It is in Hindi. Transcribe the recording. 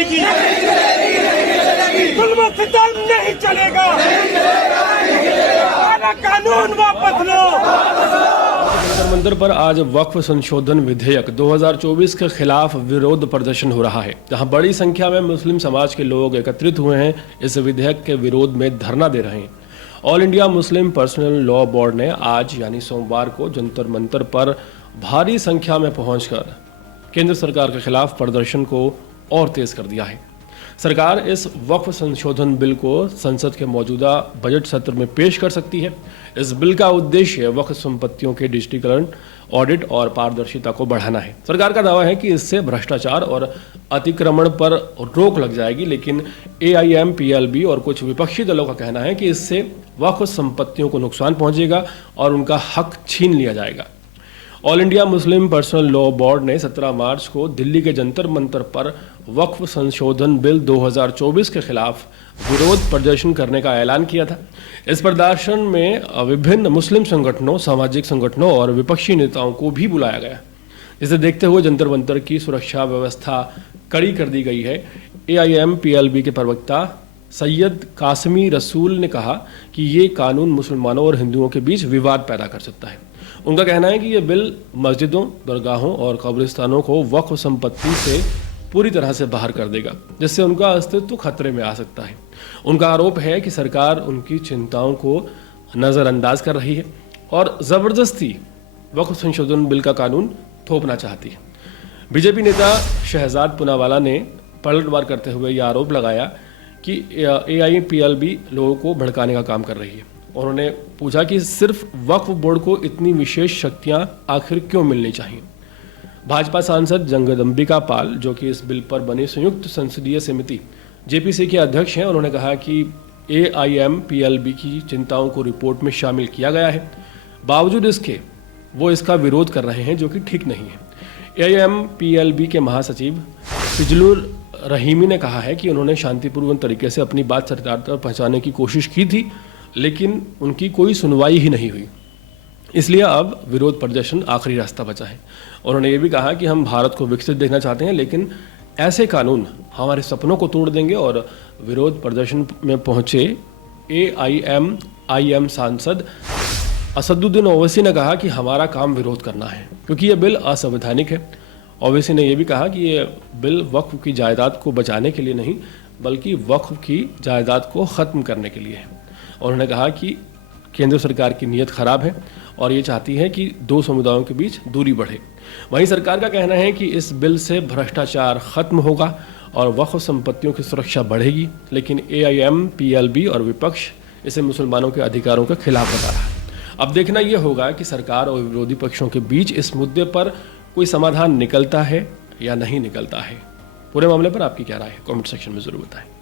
रहेगी, जुल्म सितम नहीं चलेगा, काला कानून वापस लो। जंतर मंतर पर आज वक्फ संशोधन विधेयक 2024 के खिलाफ विरोध प्रदर्शन हो रहा है, जहां बड़ी संख्या में मुस्लिम समाज के लोग एकत्रित हुए हैं। इस विधेयक के विरोध में धरना दे रहे हैं। All India Muslim personal law board ने आज यानी सोमवार को जंतर मंतर पर भारी संख्या में पहुंचकर केंद्र सरकार के खिलाफ प्रदर्शन को और तेज कर दिया है। सरकार इस वक्फ संशोधन बिल को संसद के मौजूदा बजट सत्र में पेश कर सकती है। इस बिल का उद्देश्य वक्फ संपत्तियों के डिजिटलीकरण, ऑडिट और पारदर्शिता को बढ़ाना है। सरकार का दावा है कि इससे भ्रष्टाचार और अतिक्रमण पर रोक लग जाएगी, लेकिन AIMPLB और कुछ विपक्षी दलों का कहना है कि इससे वक्फ संपत्तियों को नुकसान पहुंचेगा और उनका हक छीन लिया जाएगा। All India Muslim personal law board ने 17 मार्च को दिल्ली के जंतर मंतर पर वक्फ संशोधन बिल 2024 के खिलाफ विरोध प्रदर्शन करने का ऐलान किया था। इस प्रदर्शन में विभिन्न मुस्लिम संगठनों, सामाजिक संगठनों और विपक्षी नेताओं को भी बुलाया गया। इसे देखते हुए जंतर मंतर की सुरक्षा व्यवस्था कड़ी कर दी गई है। AIMPLB के प्रवक्ता सैयद कासमी रसूल ने कहा कि ये कानून मुसलमानों और हिंदुओं के बीच विवाद पैदा कर सकता है। उनका कहना है कि ये बिल मस्जिदों, दरगाहों और कब्रिस्तानों को वक्फ संपत्ति से पूरी तरह से बाहर कर देगा, जिससे उनका अस्तित्व खतरे में आ सकता है। उनका आरोप है कि सरकार उनकी चिंताओं को नज़रअंदाज कर रही है और ज़बरदस्ती वक्फ संशोधन बिल का कानून थोपना चाहती है। बीजेपी नेता शहजाद पूनावाला ने पलटवार करते हुए यह आरोप लगाया कि AIMPLB लोगों को भड़काने का काम कर रही है। उन्होंने पूछा कि सिर्फ वक्फ बोर्ड को इतनी विशेष शक्तियां आखिर क्यों मिलनी चाहिए। भाजपा सांसद जगदम्बिका पाल, जो कि इस बिल पर बनी संयुक्त संसदीय समिति JPC के अध्यक्ष हैं, उन्होंने कहा कि AIMPLB की चिंताओं को रिपोर्ट में शामिल किया गया है, बावजूद इसके वो इसका विरोध कर रहे हैं, जो कि ठीक नहीं है। AIMPLB के महासचिव फिजलुर रहीमी ने कहा है कि उन्होंने शांतिपूर्ण तरीके से अपनी बात सरकार तक पहुंचाने की कोशिश की थी, लेकिन उनकी कोई सुनवाई ही नहीं हुई, इसलिए अब विरोध प्रदर्शन आखिरी रास्ता बचा है। उन्होंने ये भी कहा कि हम भारत को विकसित देखना चाहते हैं, लेकिन ऐसे कानून हमारे सपनों को तोड़ देंगे। और विरोध प्रदर्शन में पहुंचे AIMIM सांसद असदुद्दीन ओवैसी ने कहा कि हमारा काम विरोध करना है, क्योंकि ये बिल असंवैधानिक है। ओवैसी ने यह भी कहा कि ये बिल वक्फ की जायदाद को बचाने के लिए नहीं, बल्कि वक्फ की जायदाद को ख़त्म करने के लिए है। उन्होंने कहा कि केंद्र सरकार की नीयत खराब है और ये चाहती है कि दो समुदायों के बीच दूरी बढ़े। वहीं सरकार का कहना है कि इस बिल से भ्रष्टाचार खत्म होगा और वक्फ संपत्तियों की सुरक्षा बढ़ेगी, लेकिन AIMPLB और विपक्ष इसे मुसलमानों के अधिकारों के खिलाफ बता रहा है। अब देखना यह होगा कि सरकार और विरोधी पक्षों के बीच इस मुद्दे पर कोई समाधान निकलता है या नहीं निकलता है। पूरे मामले पर आपकी क्या राय है? कमेंट सेक्शन में जरूर बताएं।